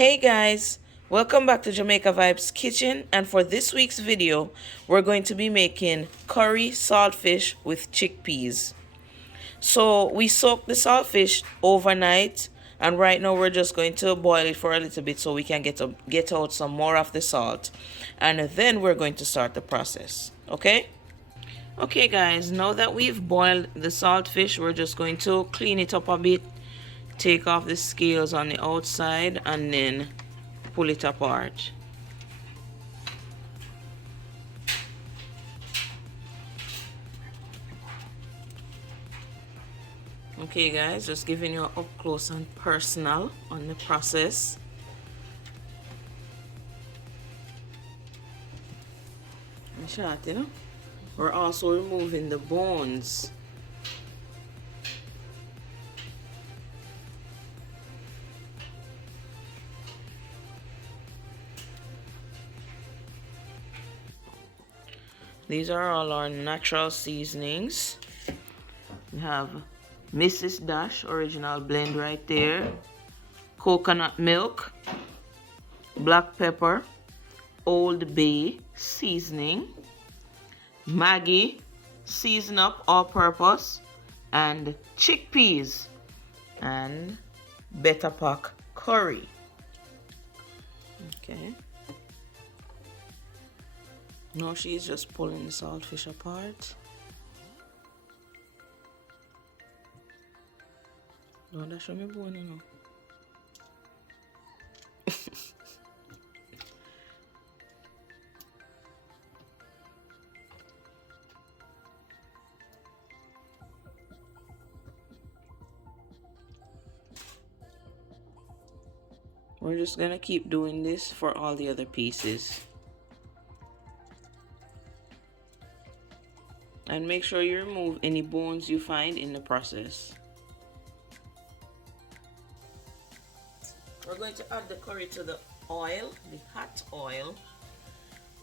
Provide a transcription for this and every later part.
Hey guys, welcome back to Jamaica Vibes Kitchen, and for this week's video we're going to be making curry saltfish with chickpeas. So we soaked the saltfish overnight, and right now we're just going to boil it for a little bit so we can get out some more of the salt, and then we're going to start the process. Okay guys, now that we've boiled the saltfish, we're just going to clean it up a bit, take off the scales on the outside, and then pull it apart. Okay guys, just giving you up close and personal on the process. In short, we're also removing the bones. These are all our natural seasonings. We have Mrs. Dash original blend right there, coconut milk, black pepper, Old Bay seasoning, Maggi season up all purpose, and chickpeas and better pack curry. Okay, now she's just pulling the saltfish apart. Don't show me bone, We're just gonna keep doing this for all the other pieces. And make sure you remove any bones you find in the process. We're going to add the curry to the oil, the hot oil,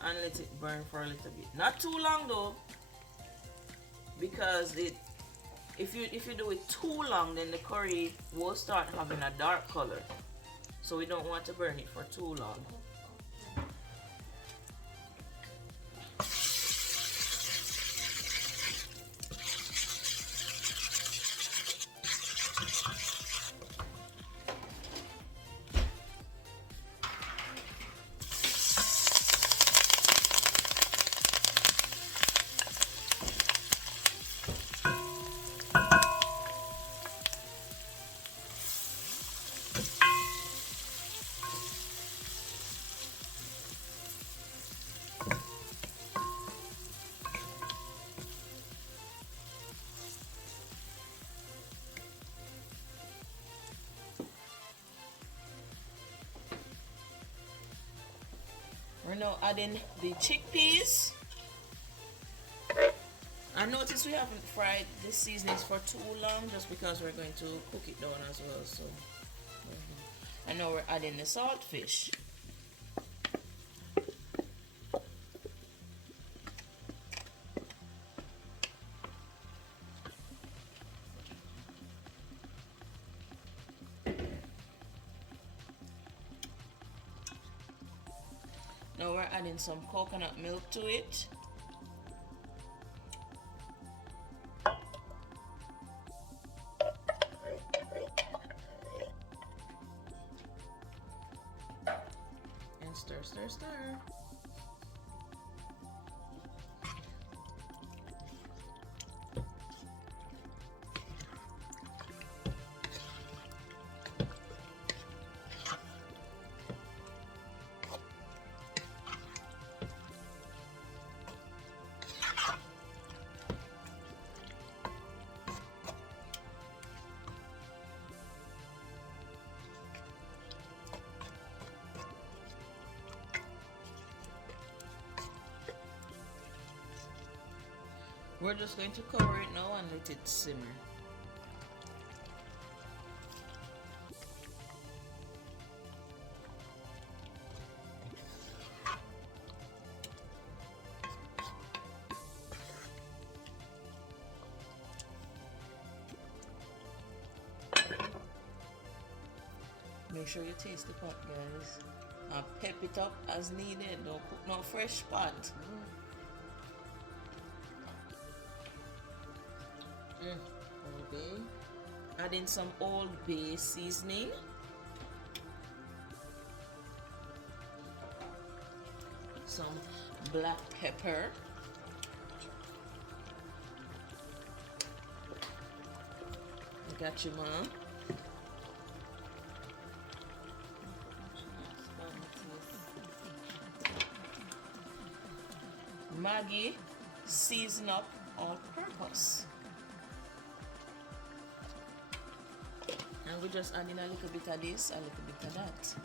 and let it burn for a little bit. Not too long though, because if you do it too long, then the curry will start having a dark color. So we don't want to burn it for too long. We're now adding the chickpeas. I notice we haven't fried this seasonings for too long just because we're going to cook it down as well. So, and now we're adding the saltfish. Now we're adding some coconut milk to it. And stir, stir, stir. We're just going to cover it now and let it simmer. Make Make sure you taste the pot, guys. And pep it up as needed. Don't cook no fresh pot. Old Bay. Add in some Old Bay seasoning. Some black pepper. Got you, Mom. Maggi, season up all purpose. And we just add in a little bit of this, a little bit of that.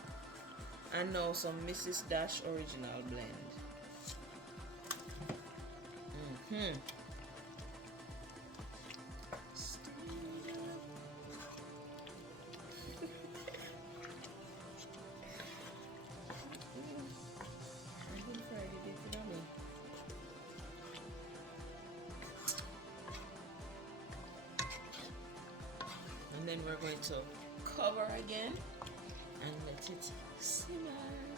And now some Mrs. Dash original blend. And then we're going to cover again and let it simmer.